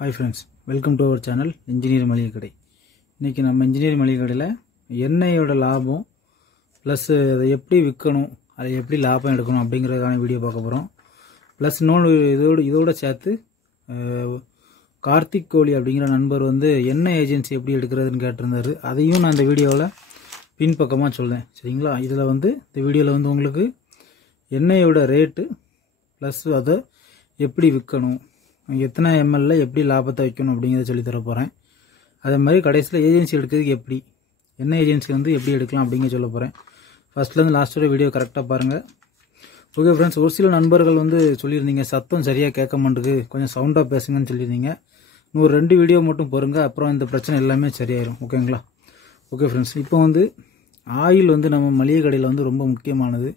Hi friends, welcome to our channel Engineer மளிகை கடை. இன்னைக்கு நம்ம இன்ஜினியர் மளிகை கடையில் எண்ணெயோட லாபம் ப்ளஸ் அதை எப்படி விற்கணும், அதை எப்படி லாபம் எடுக்கணும் அப்படிங்கிறதுக்கான வீடியோ பார்க்க போகிறோம். ப்ளஸ் இன்னொன்று இதோட சேர்த்து கார்த்திக் கோலி அப்படிங்கிற நண்பர் வந்து எண்ணெய் ஏஜென்சி எப்படி எடுக்கிறதுன்னு கேட்டிருந்தார். அதையும் நான் இந்த வீடியோவில் பின்பக்கமாக சொல்கிறேன். சரிங்களா? இதில் வந்து இந்த வீடியோவில் வந்து உங்களுக்கு எண்ணெயோட ரேட்டு ப்ளஸ் அதை எப்படி விற்கணும், எத்தனை எம்எல்ல எப்படி லாபத்தை வைக்கணும் அப்படிங்கிறத சொல்லி தர போகிறேன். அதே மாதிரி கடைசியில் ஏஜென்சி எடுக்கிறதுக்கு எப்படி, என்ன ஏஜென்சி வந்து எப்படி எடுக்கலாம் அப்படிங்கிற சொல்ல போகிறேன். ஃபஸ்ட்லேருந்து லாஸ்ட்டோட வீடியோ கரெக்டாக பாருங்கள். ஓகே ஃப்ரெண்ட்ஸ், ஒரு சில நண்பர்கள் வந்து சொல்லியிருந்தீங்க சத்தம் சரியாக கேட்க மாட்டேங்குது, கொஞ்சம் சவுண்டாக பேசுங்கன்னு சொல்லியிருந்தீங்க. இன்னும் 2 வீடியோ மட்டும் பாருங்க, அப்புறம் இந்த பிரச்சனை எல்லாமே சரியாயிடும். ஓகேங்களா? ஓகே ஃப்ரெண்ட்ஸ், இப்போ வந்து ஆயில் வந்து நம்ம மளிகை கடையில் வந்து ரொம்ப முக்கியமானது.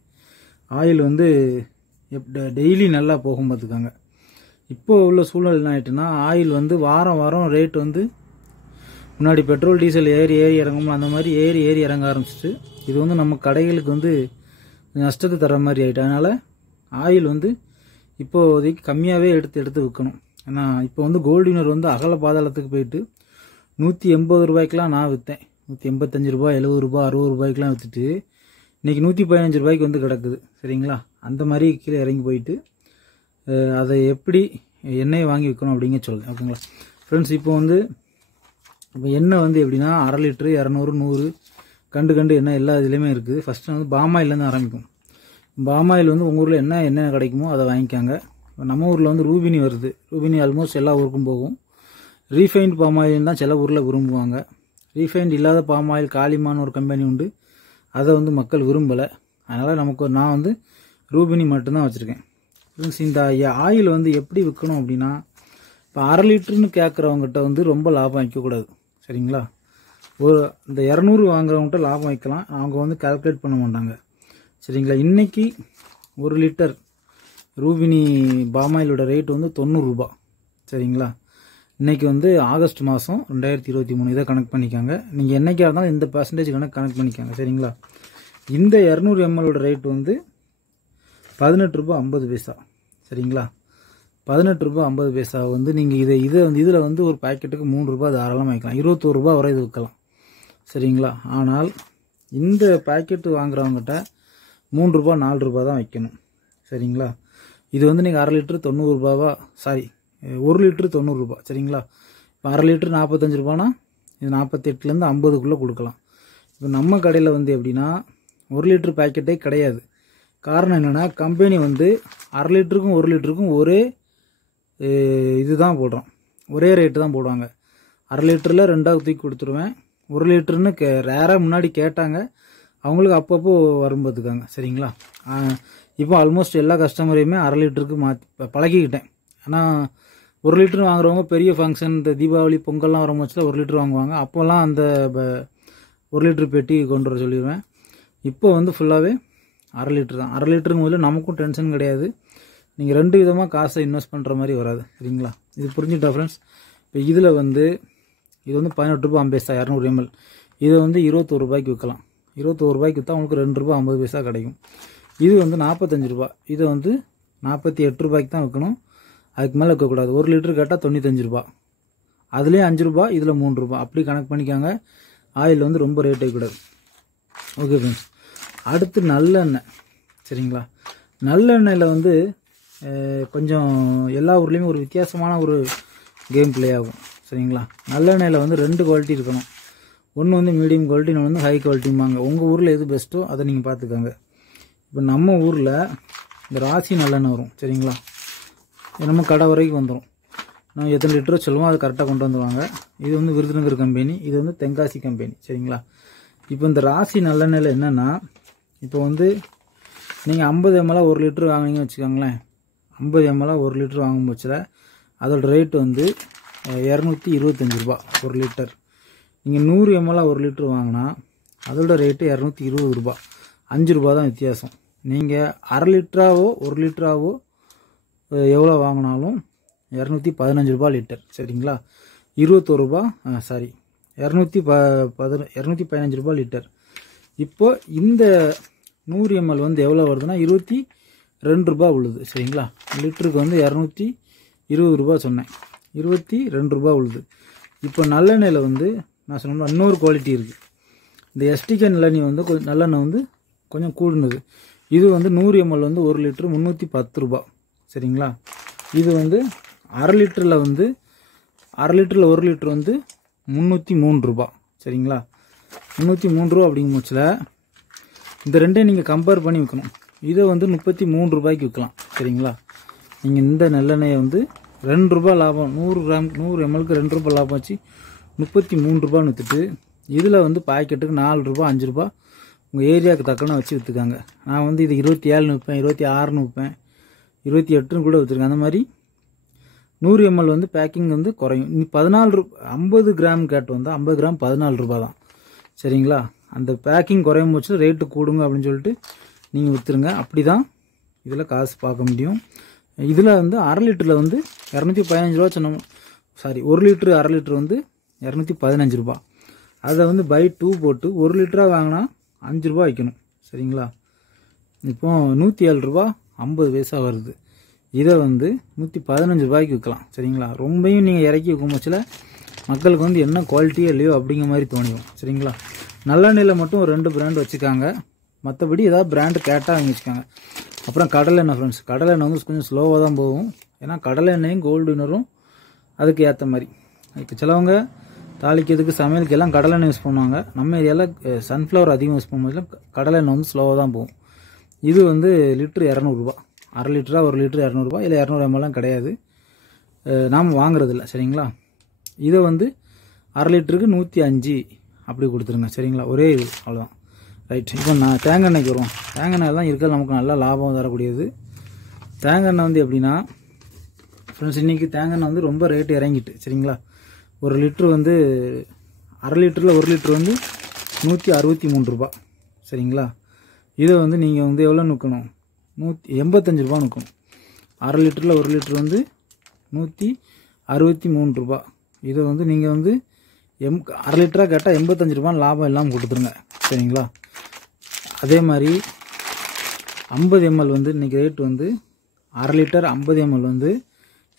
ஆயில் வந்து டெய்லி நல்லா போகும் பார்த்துக்காங்க. இப்போ உள்ள சூழ்நிலை என்ன ஆகிட்டுன்னா, ஆயில் வந்து வாரம் வாரம் ரேட் வந்து முன்னாடி பெட்ரோல் டீசல் ஏறி இறங்குமோ அந்த மாதிரி ஏறி இறங்க ஆரம்பிச்சிட்டு, இது வந்து நம்ம கடைகளுக்கு வந்து நஷ்டத்தை தர மாதிரி ஆகிட்டு. அதனால் ஆயில் வந்து இப்போதைக்கு கம்மியாகவே எடுத்து விற்கணும். ஏன்னா இப்போ வந்து கோல்டு வினர் வந்து அகல பாதாளத்துக்கு போயிட்டு 180 ரூபாய்க்கெலாம் நான் விற்றேன். 185 ரூபாய், 70 ரூபாய், 60 ரூபாய்க்கெலாம் விற்றுட்டு இன்றைக்கி 115 ரூபாய்க்கு வந்து கிடக்குது. சரிங்களா? அந்த மாதிரி கீழே இறங்கி போயிட்டு அதை எப்படி எண்ணெயை வாங்கி விற்கணும் அப்படிங்க சொல்லுங்கள். ஓகேங்களா ஃப்ரெண்ட்ஸ்? இப்போ எண்ணெய் வந்து எப்படின்னா 1/2 லிட்டரு, 200, 100 கண்டு எண்ணெய் எல்லா இதுலேயுமே இருக்குது. ஃபஸ்ட்டு வந்து பாமாயிலேருந்து ஆரம்பிக்கும். பாமாயில் வந்து உங்கள் ஊரில் என்ன கிடைக்குமோ அதை வாங்கிக்காங்க. நம்ம ஊரில் வந்து ரூபினி வருது. ரூபினி ஆல்மோஸ்ட் எல்லா ஊருக்கும் போகும். ரீஃபைண்ட் பாமாயில் தான் சில ஊரில் விரும்புவாங்க. ரீஃபைண்ட் இல்லாத பாமாயில் காளிமான்னு ஒரு கம்பெனி உண்டு, அதை வந்து மக்கள் விரும்பலை. அதனால் நான் வந்து ரூபினி மட்டும்தான் வச்சுருக்கேன். இந்த ஆயில் வந்து எப்படி விற்கணும் அப்படின்னா, இப்போ 1/2 லிட்டருன்னு கேட்குறவங்ககிட்ட வந்து ரொம்ப லாபம் வைக்கக்கூடாது. சரிங்களா? இந்த 200 வாங்குறவங்ககிட்ட லாபம் வைக்கலாம், அவங்க வந்து கால்குலேட் பண்ண மாட்டாங்க. சரிங்களா? இன்றைக்கி 1 லிட்டர் ரூபினி பாமாயிலோட ரேட் வந்து 90 ரூபா. சரிங்களா? இன்றைக்கி வந்து ஆகஸ்ட் மாதம் 2023, இதை கனெக்ட் பண்ணிக்காங்க. நீங்கள் என்றைக்காக இருந்தாலும் இந்த பர்சன்டேஜ் கனெக்ட் பண்ணிக்காங்க. சரிங்களா? இந்த 200 ml ரேட் வந்து 18 ரூபாய் 50 பைசா. சரிங்களா? 18 ரூபாய் 50 பைசா வந்து நீங்கள் இதில் வந்து ஒரு பாக்கெட்டுக்கு 3 ரூபாய் தாராளமாக வைக்கலாம். 21 ரூபாய் வரை இது விற்கலாம். சரிங்களா? ஆனால் இந்த பாக்கெட்டு வாங்குறவங்ககிட்ட 3 ரூபாய் 4 ரூபாய் தான் வைக்கணும். சரிங்களா? இது வந்து நீங்கள் 1/2 லிட்டரு 90 ரூபாவா, சாரி 1 லிட்டரு 90 ரூபாய். சரிங்களா? இப்போ 1/2 லிட்டரு 45 ரூபானா இது 48லேருந்து 50க்குள்ளே கொடுக்கலாம். இப்போ நம்ம கடையில் வந்து எப்படின்னா 1 லிட்டரு பாக்கெட்டே கிடையாது. காரணம் என்னென்னா, கம்பெனி வந்து 1/2 லிட்டருக்கும் 1 லிட்டருக்கும் ஒரே இதுதான் போடுறோம், ஒரே ரேட்டு தான் போடுவாங்க. 1/2 லிட்டரில் 2ஆவது தூக்கி கொடுத்துருவேன். 1 லிட்டருன்னு ரேராக முன்னாடி கேட்டாங்க, அவங்களுக்கு அப்பப்போ வரும்போதுக்காங்க. சரிங்களா? இப்போ ஆல்மோஸ்ட் எல்லா கஸ்டமரையுமே 1/2 லிட்டருக்கு மாற்றி பழகிக்கிட்டேன். ஆனால் 1 லிட்டரு வாங்குறவங்க பெரிய ஃபங்க்ஷன், இந்த தீபாவளி பொங்கல்லாம் வரும்போது 1 லிட்டரு வாங்குவாங்க. அப்போல்லாம் அந்த 1 லிட்டரு பெட்டி கொண்டு வர சொல்லிடுவேன். இப்போ வந்து ஃபுல்லாகவே 1/2 லிட்டரு தான். 1/2 லிட்டருக்கு முதல்ல நமக்கும் டென்ஷன் கிடையாது. நீங்கள் 2 விதமாக காசை இன்வெஸ்ட் பண்ணுற மாதிரி வராது. சரிங்களா? இது புரிஞ்சுட்டா ஃப்ரெண்ட்ஸ்? இப்போ இதில் வந்து இது வந்து 18 ரூபாய் 50 பைசா 200 ml. இதை வந்து 21 ரூபாய்க்கு விற்கலாம். 21 ரூபாய்க்கு விற்றா உங்களுக்கு 2 ரூபாய் 50 பைசா கிடைக்கும். இது வந்து 45 ரூபாய். இதை வந்து 48 ரூபாய்க்கு தான் விற்கணும், அதுக்கு மேலே விற்கக்கூடாது. 1 லிட்டரு கேட்டால் 95 ரூபாய். அதுலேயும் 5 ரூபாய், இதில் 3 ரூபாய், அப்படி கணக்கு பண்ணிக்காங்க. ஆயில் வந்து ரொம்ப ரேட் வைக்கக்கூடாது. ஓகே ஃப்ரெண்ட்ஸ், அடுத்து நல்லெண்ணெய். சரிங்களா? நல்லெண்ணெயில் வந்து கொஞ்சம் எல்லா ஊர்லேயுமே ஒரு வித்தியாசமான ஒரு கேம் பிளே ஆகும். சரிங்களா? நல்லெண்ணெயில் வந்து 2 குவாலிட்டி இருக்கணும். ஒன்று வந்து மீடியம் குவாலிட்டி, இன்னொன்று வந்து ஹை குவாலிட்டிம்பாங்க. உங்கள் ஊரில் எது பெஸ்ட்டோ அதை நீங்கள் பார்த்துக்கோங்க. இப்போ நம்ம ஊரில் இந்த ராசி நல்லெண்ணெய் வரும். சரிங்களா? நம்ம கடை வரைக்கும் வந்துடும். நம்ம எத்தனை லிட்டரோ சொல்லுவோம், அது கரெக்டாக கொண்டு வந்துடுவாங்க. இது வந்து விருதுநகர் கம்பெனி, இது வந்து தென்காசி கம்பெனி. சரிங்களா? இப்போ இந்த ராசி நல்லெண்ணெயில் என்னென்னா, இப்போ வந்து நீங்கள் 50 ml 1 லிட்டரு வாங்கினீங்கன்னு வச்சுக்கோங்களேன். 50 ml 1 லிட்டரு வாங்கும் பட்சத்தில் அதோட ரேட் வந்து 225 ரூபா 1 லிட்டர். நீங்கள் 100 ml 1 லிட்டரு வாங்கினா அதோட ரேட்டு 220 ரூபாய். 5 ரூபா தான் வித்தியாசம். நீங்கள் 1/2 லிட்டராவோ 1 லிட்டராவோ எவ்வளோ வாங்கினாலும் 215 ரூபாய் லிட்டர். சரிங்களா? 21 ரூபாய், சாரி 215 ரூபாய் லிட்டர். இப்போ இந்த 100 ml வந்து எவ்வளோ வருதுன்னா 22 ரூபாய் உள்ளது. சரிங்களா? லிட்டருக்கு வந்து 220 ரூபாய் சொன்னேன். 22 ரூபா உழுது. இப்போ நல்லெண்ணெயில் வந்து நான் சொன்ன இன்னொரு குவாலிட்டி இருக்குது. இந்த எஸ்டிகே நல்லெண்ணெய் வந்து கொஞ்சம் நல்லெண்ணெய் வந்து கொஞ்சம் கூடுனது. இது வந்து 100 ml வந்து 1 லிட்டரு 310 ரூபா. சரிங்களா? இது வந்து அரை லிட்டரில் வந்து 1 லிட்டர் வந்து 303 ரூபா. சரிங்களா? 303 ரூபா அப்படிங்கும் பட்சத்தில் இந்த ரெண்டையும் நீங்கள் கம்பேர் பண்ணி விற்கணும். இதை வந்து 33 ரூபாய்க்கு விற்கலாம். சரிங்களா? நீங்கள் இந்த நல்லெண்ணெயை வந்து 2 ரூபா லாபம், 100 mlக்கு 2 ரூபா லாபம் வச்சு 33 ரூபான்னு விற்றுட்டு, இதில் வந்து பாக்கெட்டுக்கு 4 ரூபா 5 ரூபா உங்கள் ஏரியாவுக்கு தக்கன வச்சு விற்றுக்காங்க. நான் வந்து இது 27 விற்பேன், 26 விற்பேன், 28 கூட விற்றுருக்கேன். அந்த மாதிரி 100 ml வந்து பேக்கிங் வந்து குறையும். 14 ரூபா 50 கிராம் கேட்டு வந்து 50 கிராம் 14 ரூபா தான். சரிங்களா? அந்த பேக்கிங் குறையும் போச்சு ரேட்டு கூடுங்க அப்படின்னு சொல்லிட்டு நீங்கள் விற்றுருங்க. அப்படி தான் இதில் காசு பார்க்க முடியும். இதில் வந்து அரை லிட்டரில் வந்து 215 ரூபா சொன்னோம். சாரி, 1 லிட்டரு அரை லிட்டர் வந்து 215 ரூபா. அதை வந்து பை 2 போட்டு 1 லிட்டராக வாங்கினா 5 ரூபா வைக்கணும். சரிங்களா? இப்போ 107 ரூபா 50 பைசா வருது. இதை வந்து 115 ரூபாய்க்கு விற்கலாம். சரிங்களா? ரொம்பவும் நீங்கள் இறக்கி விற்கும் பட்சத்தில் மக்களுக்கு வந்து என்ன குவாலிட்டியோ இல்லையோ அப்படிங்கிற மாதிரி தோணிடும். சரிங்களா? நல்லெண்ணெயில் மட்டும் ஒரு 2 பிராண்ட் வச்சுக்காங்க. மற்றபடி ஏதாவது பிராண்டு கேட்டால் வாங்கி வச்சுக்காங்க. அப்புறம் கடலை எண்ணெய் ஃப்ரெண்ட்ஸ், கடலை எண்ணெய் வந்து கொஞ்சம் ஸ்லோவாக தான் போகும். ஏன்னா கடலை எண்ணெயும் கோல்டு வினரும் அதுக்கு ஏற்ற மாதிரி. இப்போ சிலவங்க தாளிக்கிறதுக்கு சமையலுக்கு எல்லாம் கடலை எண்ணெய் யூஸ் பண்ணுவாங்க. நம்ம ஏரியாவில் சன்ஃப்ளவர் அதிகம் யூஸ் பண்ணும்போது கடலை எண்ணெய் வந்து ஸ்லோவாக தான் போகும். இது வந்து லிட்டரு 200 ரூபா. அரை லிட்டரா 1 லிட்டரு 200 ரூபா. இல்லை 200 ml கிடையாது, நாம் வாங்குறதில்ல. சரிங்களா? இதை வந்து அரை லிட்டருக்கு 105 அப்படி கொடுத்துருங்க. சரிங்களா? ஒரே இது, அவ்வளோதான். ரைட். இப்போ நான் தேங்காய் எண்ணெய்க்கு வருவோம். தேங்காய் எண்ணெய் தான் இருக்கிறது நமக்கு நல்லா லாபம் தரக்கூடியது. தேங்காய் எண்ணெய் வந்து எப்படின்னா ஃப்ரெண்ட்ஸ், இன்றைக்கி தேங்காய் எண்ணெய் வந்து ரொம்ப ரேட்டு இறங்கிட்டு. சரிங்களா? 1 லிட்டரு வந்து அரை லிட்டரில் 1 லிட்டரு வந்து 163 ரூபா. சரிங்களா? இதை வந்து நீங்கள் வந்து எவ்வளோ விற்கணும்? 185 ரூபா விற்கணும். அரை லிட்டரில் 1 லிட்டரு வந்து 163 ரூபா. இதை வந்து நீங்கள் வந்து அரை லிட்டராக கேட்டால் 85 ரூபான்னு லாபம் இல்லாமல் கொடுத்துருங்க. சரிங்களா? அதே மாதிரி 50 ml வந்து இன்றைக்கி ரேட் வந்து அரை லிட்டர் 50 ml வந்து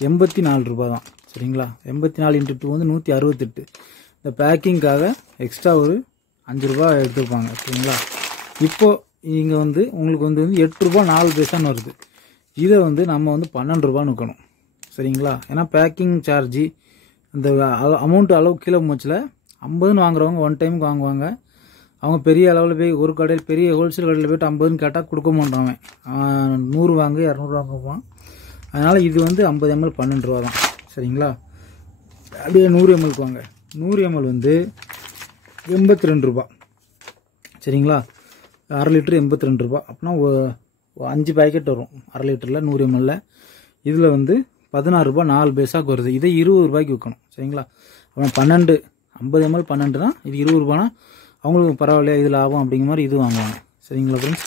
84 ரூபா தான். சரிங்களா? 84 × 2 வந்து 168. இந்த பேக்கிங்காக எக்ஸ்ட்ரா ஒரு 5 ரூபா எடுத்துருப்பாங்க. சரிங்களா? இப்போது இங்கே வந்து உங்களுக்கு வந்து 8 ரூபா 4 பைசான்னு வருது. இதை வந்து நம்ம வந்து 12 ரூபான்னு விற்கணும். சரிங்களா? ஏன்னா பேக்கிங் சார்ஜி அந்த அமௌண்ட் அளவு கீழே போச்சில் 50ன்னு வாங்குறவங்க ஒன் டைமுக்கு வாங்குவாங்க. அவங்க பெரிய அளவில் போய் ஒரு கடையில் பெரிய ஹோல்சேல் கடையில் போய்ட்டு 50ன்னு கேட்டால் கொடுக்க மாட்டாங்க. 100 வாங்க 200 வாங்குவான். அதனால் இது வந்து 50 ml 12 ரூபா தான். சரிங்களா? அப்படியே 100 mlக்கு வாங்க. 100 ml வந்து 82 ரூபா. சரிங்களா? அரை லிட்டரு 82 ரூபா. அப்படின்னா 5 பேக்கெட் வரும் அரை லிட்டரில் 100 ml. இதில் வந்து 16 ரூபா 4 பைசாக்கு வருது. இதை 20 ரூபாய்க்கு விற்கணும். சரிங்களா? அப்புறம் 12 50 ml 12னா இது 20 ரூபானா அவங்களுக்கு பரவாயில்லையா, இது லாபம் அப்படிங்கிற மாதிரி இது வாங்குவாங்க. சரிங்களா ஃப்ரெண்ட்ஸ்?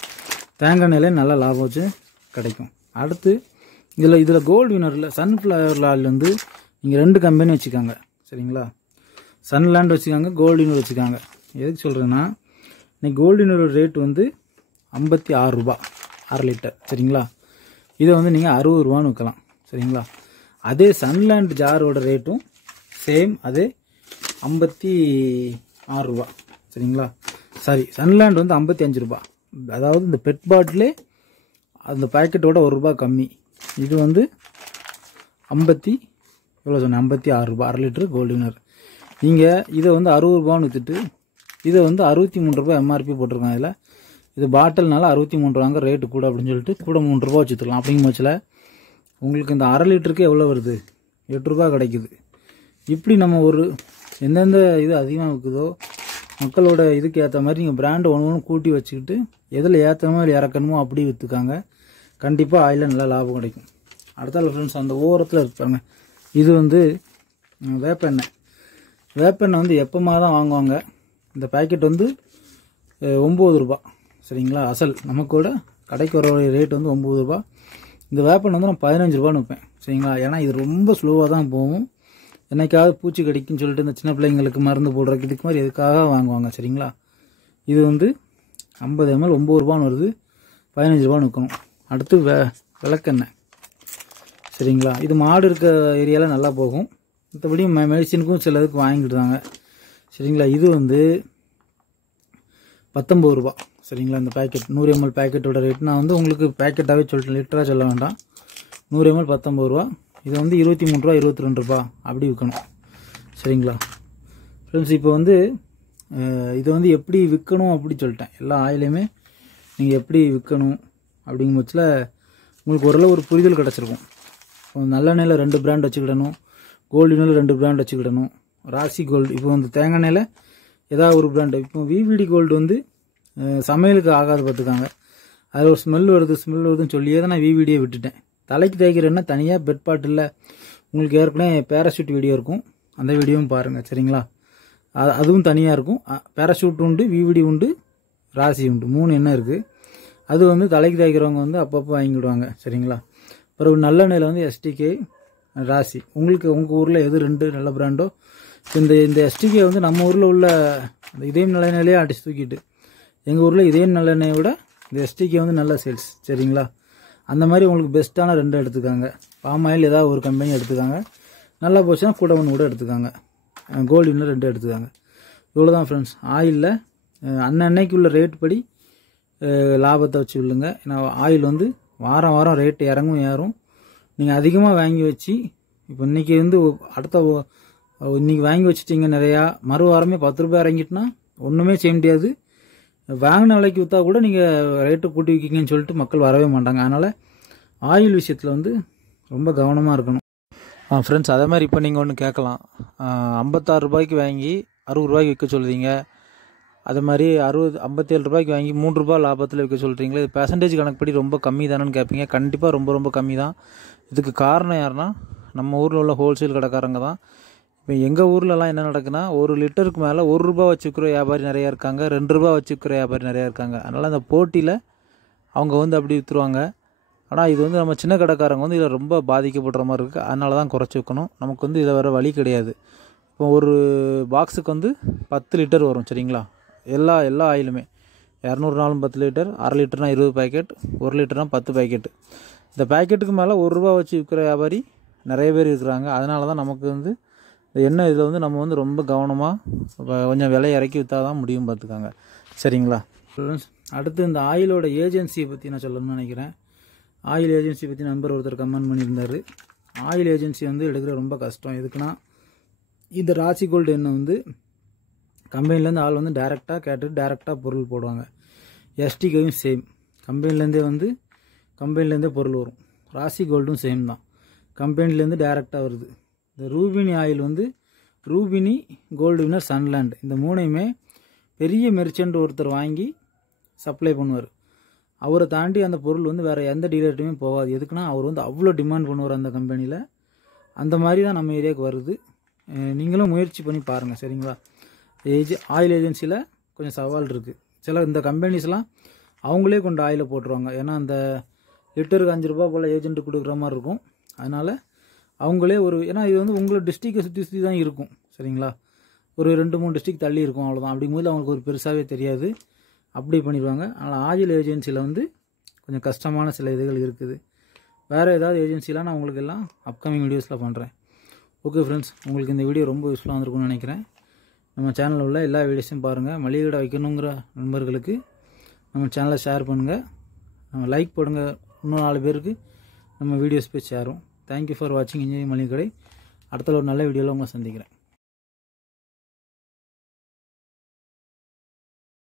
தேங்காய் எண்ணெயிலே நல்லா லாபம் வச்சு கிடைக்கும். அடுத்து இதில் கோல்டு வினரில் சன்ஃப்ளவர் ஆயில் வந்து நீங்கள் 2 கம்பெனி வச்சுக்காங்க. சரிங்களா? சன்லேண்ட் வச்சுக்காங்க, கோல்டு வினர் வச்சுக்காங்க. எதுக்கு சொல்கிறேன்னா, இன்னைக்கு கோல்டு வினர் ரேட் வந்து 56 ரூபா அரை லிட்டர். சரிங்களா? இதை வந்து நீங்கள் 60 ரூபான்னு விற்கலாம். சரிங்களா? அதே சன்லேண்ட் ஜாரோட ரேட்டும் சேம், அதே 56 ரூபா. சரிங்களா? சாரி, சன்லேண்ட் வந்து 55 ரூபா. அதாவது இந்த பெட் பாட்டிலே அந்த பேக்கெட்டோட 1 ரூபா கம்மி. இது வந்து 56 ரூபா அரை லிட்டரு கோல்டு வினர். நீங்கள் இதை வந்து 60 ரூபான்னு விற்றுட்டு இதை வந்து 63 ரூபா எம்ஆர்பி போட்டிருக்காங்க. இதில் இது பாட்டில்னால 63 ரூபாங்க ரேட்டு கூட அப்படின்னு சொல்லிட்டு கூட 3 ரூபா வச்சுக்கலாம். அப்படிங்கும் பட்சத்தில் உங்களுக்கு இந்த அரை லிட்டருக்கு எவ்வளோ வருது? 8 ரூபா கிடைக்குது. இப்படி நம்ம ஒரு எந்தெந்த இது அதிகமாக இருக்குதோ மக்களோட இதுக்கு ஏற்ற மாதிரி நீங்கள் பிராண்டு ஒன்று கூட்டி வச்சுக்கிட்டு எதில் ஏற்றமோ இல்லை இறக்கணுமோ அப்படி விற்றுக்காங்க. கண்டிப்பாக ஆயிலில் நல்லா லாபம் கிடைக்கும். அடுத்தால ஃப்ரெண்ட்ஸ், அந்த ஓரத்தில் இருப்பாங்க, இது வந்து வேப்பெண்ணெய். வேப்பெண்ணெய் வந்து எப்போமா தான் வாங்குவாங்க. இந்த பேக்கெட் வந்து 9 ரூபா. சரிங்களா? அசல் நமக்கோட கடைக்கு வர ரேட் வந்து 9 ரூபா. இந்த வேப்பெண்ணெய் வந்து நான் 15 ரூபான்னு வைப்பேன். சரிங்களா? ஏன்னா இது ரொம்ப ஸ்லோவாக தான் போகும். என்னைக்காவது பூச்சி கடிக்குன்னு சொல்லிட்டு இந்த சின்ன பிள்ளைங்களுக்கு மருந்து போடுறதுக்கு இதுக்கு மாதிரி எதுக்காக வாங்குவாங்க. சரிங்களா? இது வந்து 50 ml 9 ரூபான்னு வருது, 15 ரூபான்னு விற்கணும். அடுத்து விளக்கெண்ணெய். சரிங்களா? இது மாடு இருக்க ஏரியாவில் நல்லா போகும். மற்றபடி மெடிசினுக்கும் சில இதுக்கு வாங்கிக்கிட்டாங்க சரிங்களா. இது வந்து 19 ரூபா சரிங்களா. இந்த பேக்கெட் 100 ml பேக்கெட்டோட ரேட் நான் வந்து உங்களுக்கு பேக்கெட்டாகவே சொல்லிட்டேன், லிட்டராக சொல்ல வேண்டாம். 100 ml 19 ரூபா. இதை வந்து 23 ரூபா 22 ரூபா அப்படி விற்கணும் சரிங்களா. ஃப்ரெண்ட்ஸ் இப்போ வந்து இதை வந்து எப்படி விற்கணும் அப்படி சொல்லிட்டேன். எல்லா ஆயிலையுமே நீங்கள் எப்படி விற்கணும் அப்படிங்கும் பட்சத்தில் உங்களுக்கு ஓரளவு ஒரு புரிதல் கிடச்சிருக்கும். நல்லெண்ணெயில் 2 பிராண்ட் வச்சுக்கிடணும், கோல்டு வினரில் 2 பிராண்ட் வச்சுக்கிடணும், ராசி கோல்டு. இப்போ வந்து தேங்காய் எண்ணெயில் ஏதாவது ஒரு பிராண்டு. இப்போ விவிடி கோல்டு வந்து சமையலுக்கு ஆகாது பார்த்துக்காங்க. அதில் ஒரு ஸ்மெல் வருதுன்னு சொல்லியே தான் நான் விவிடியை விட்டுட்டேன். தலைக்கு தேய்க்கிற எண்ணெய் தனியாக பெட் பாட்டில் உங்களுக்கு ஏற்கனவே பேராஷூட் வீடியோ இருக்கும், அந்த வீடியோவும் பாருங்கள் சரிங்களா. அதுவும் தனியாக இருக்கும். பேராஷூட் உண்டு, விவிடி உண்டு, ராசி உண்டு, 3 எண்ணெய் இருக்குது. அது வந்து தலைக்கு தேய்க்கிறவங்க வந்து அப்பப்போ வாங்கிவிடுவாங்க சரிங்களா. பிறகு நல்லெண்ணெயில் வந்து எஸ்டிகே, ராசி. உங்களுக்கு உங்கள் ஊரில் எது 2 நல்ல பிராண்டோ. இந்த எஸ்டிகே வந்து நம்ம ஊரில் உள்ள அந்த இதயம் நல்லெண்ணெயிலே அடிச்சு தூக்கிட்டு, எங்கள் ஊரில் இதயம் நல்லெண்ணெயை விட இந்த எஸ்டிகே வந்து நல்ல சேல்ஸ் சரிங்களா. அந்த மாதிரி உங்களுக்கு பெஸ்ட்டான 2 எடுத்துக்காங்க. பாம் ஆயில் ஏதாவது ஒரு கம்பெனி எடுத்துக்காங்க, நல்லா போச்சுன்னா கூட ஒன்று கூட எடுத்துக்காங்க. கோல்டு வினர் 2 எடுத்துக்காங்க. இவ்வளோ தான் ஃப்ரெண்ட்ஸ். ஆயிலில் அன்னன்னைக்கு உள்ள ரேட் படி லாபத்தை வச்சு வில்லுங்க. ஏன்னா ஆயில் வந்து வாரம் வாரம் ரேட்டு இறங்கும் ஏறும். நீங்கள் அதிகமாக வாங்கி வச்சு இப்போ இன்றைக்கி வந்து இன்றைக்கி வாங்கி வச்சுட்டிங்க நிறையா, மறு வாரமே 10 ரூபாய் இறங்கிட்டுனா ஒன்றுமே செய்ய முடியாது. வாங்கின விலைக்கு விற்றா கூட நீங்கள் ரேட்டு கூட்டி விற்கிங்கன்னு சொல்லிட்டு மக்கள் வரவே மாட்டாங்க. அதனால் ஆயில் விஷயத்தில் வந்து ரொம்ப கவனமாக இருக்கணும். ஃப்ரெண்ட்ஸ் அதே மாதிரி இப்போ நீங்கள் ஒன்று கேட்கலாம், 56 ரூபாய்க்கு வாங்கி 60 ரூபாய்க்கு விற்க சொல்கிறீங்க, அது மாதிரி 57 ரூபாய்க்கு வாங்கி 3 ரூபா லாபத்தில் விற்க சொல்கிறீங்களே, இது பெர்சன்டேஜ் கணக்குப்படி ரொம்ப கம்மி தானேன்னு கேட்பீங்க. கண்டிப்பாக ரொம்ப ரொம்ப கம்மி தான். இதுக்கு காரணம் யாருன்னா நம்ம ஊரில் உள்ள ஹோல்சேல் கடைக்காரங்க தான். இப்போ எங்கள் ஊர்லலாம் என்ன நடக்குன்னா, 1 லிட்டருக்கு மேலே 1 ரூபா வச்சுக்கிற வியாபாரி நிறையா இருக்காங்க, 2 ரூபா வச்சுக்கிற வியாபாரி நிறையா இருக்காங்க. அதனால் அந்த போட்டியில் அவங்க வந்து அப்படி விற்றுருவாங்க. ஆனால் இது வந்து நம்ம சின்ன கடைக்காரங்க வந்து இதில் ரொம்ப பாதிக்கப்படுற மாதிரி இருக்குது. அதனால தான் குறைச்சி வைக்கணும். நமக்கு வந்து இதை வேறு வழி கிடையாது. இப்போ ஒரு பாக்ஸுக்கு வந்து 10 லிட்டர் வரும் சரிங்களா. எல்லா ஆயிலுமே 200 நாளும் 10 லிட்டர், அரை லிட்டர்னா 20 பேக்கெட், 1 லிட்டர்னா 10 பேக்கெட்டு. இந்த பேக்கெட்டுக்கு மேலே 1 ரூபா வச்சு விற்கிற வியாபாரி நிறைய பேர் இருக்கிறாங்க. அதனால தான் நமக்கு வந்து இந்த எண்ணெய் இதில் வந்து நம்ம வந்து ரொம்ப கவனமாக கொஞ்சம் விலை இறக்கி விற்றா தான் முடியும் பார்த்துக்காங்க சரிங்களா. அடுத்து இந்த ஆயிலோட ஏஜென்சியை பற்றி நான் சொல்லணும்னு நினைக்கிறேன். ஆயில் ஏஜென்சி பற்றி நண்பர் ஒருத்தர் கமெண்ட் பண்ணியிருந்தார். ஆயில் ஏஜென்சி வந்து எடுக்கிற ரொம்ப கஷ்டம். எதுக்குன்னா இந்த ராசி கோல்டு எண்ணெய் வந்து கம்பெனிலேருந்து ஆள் வந்து டேரெக்டாக கேட்டுட்டு டேரெக்டாக பொருள் போடுவாங்க. எஸ்டிகையும் சேம், கம்பெனிலேருந்தே பொருள் வரும். ராசி கோல்டும் சேம் தான், கம்பெனிலேருந்து டேரெக்டாக வருது. இந்த ரூபினி ஆயில் வந்து ரூபினி, கோல்டு வினர், சன்லேண்ட், இந்த 3ஐயுமே பெரிய மெர்ச்சன்ட் ஒருத்தர் வாங்கி சப்ளை பண்ணுவார். அவரை தாண்டி அந்த பொருள் வந்து வேறு எந்த டீலர்கிட்டையுமே போகாது. எதுக்குன்னா அவர் வந்து அவ்வளோ டிமாண்ட் பண்ணுவார் அந்த கம்பெனியில். அந்த மாதிரி தான் நம்ம ஏரியாவுக்கு வருது. நீங்களும் முயற்சி பண்ணி பாருங்கள் சரிங்களா. ஆயில் ஏஜென்சியில் கொஞ்சம் சவால் இருக்குது. இந்த கம்பெனிஸ்லாம் அவங்களே கொண்டு ஆயிலை போட்டுருவாங்க. ஏன்னா அந்த லிட்டருக்கு 5 ரூபா போல் ஏஜென்ட்டு கொடுக்குற மாதிரி இருக்கும். அதனால் அவங்களே ஏன்னா இது வந்து உங்களை டிஸ்ட்ரிக்டை சுற்றி தான் இருக்கும் சரிங்களா. ஒரு 2-3 டிஸ்ட்ரிக்ட் தள்ளி இருக்கும், அவ்வளோதான். அப்படிங்கும்போது அவங்களுக்கு ஒரு பெருசாகவே தெரியாது, அப்படி பண்ணிடுவாங்க. அதனால் ஆயில் ஏஜென்சியில் வந்து கொஞ்சம் கஷ்டமான சில இதுகள் இருக்குது. வேறு ஏதாவது ஏஜென்சிலாம் நான் உங்களுக்கு எல்லாம் அப்கமிங் வீடியோஸில் பண்ணுறேன். ஓகே ஃப்ரெண்ட்ஸ், உங்களுக்கு இந்த வீடியோ ரொம்ப யூஸ்ஃபுல்லாக இருந்திருக்கும்னு நினைக்கிறேன். நம்ம சேனலில் உள்ள எல்லா வீடியோஸையும் பாருங்கள். மளிகை கடை வைக்கணுங்கிற நண்பர்களுக்கு நம்ம சேனலை ஷேர் பண்ணுங்கள், நம்ம லைக் போடுங்க. இன்னும் 4 பேருக்கு நம்ம வீடியோஸ் போய் சேரும். தேங்க்யூ ஃபார் வாட்சிங் என்ஜாய் மளிகை கடை. அடுத்த ஒரு நல்ல வீடியோவில் உங்களை சந்திக்கிறேன்.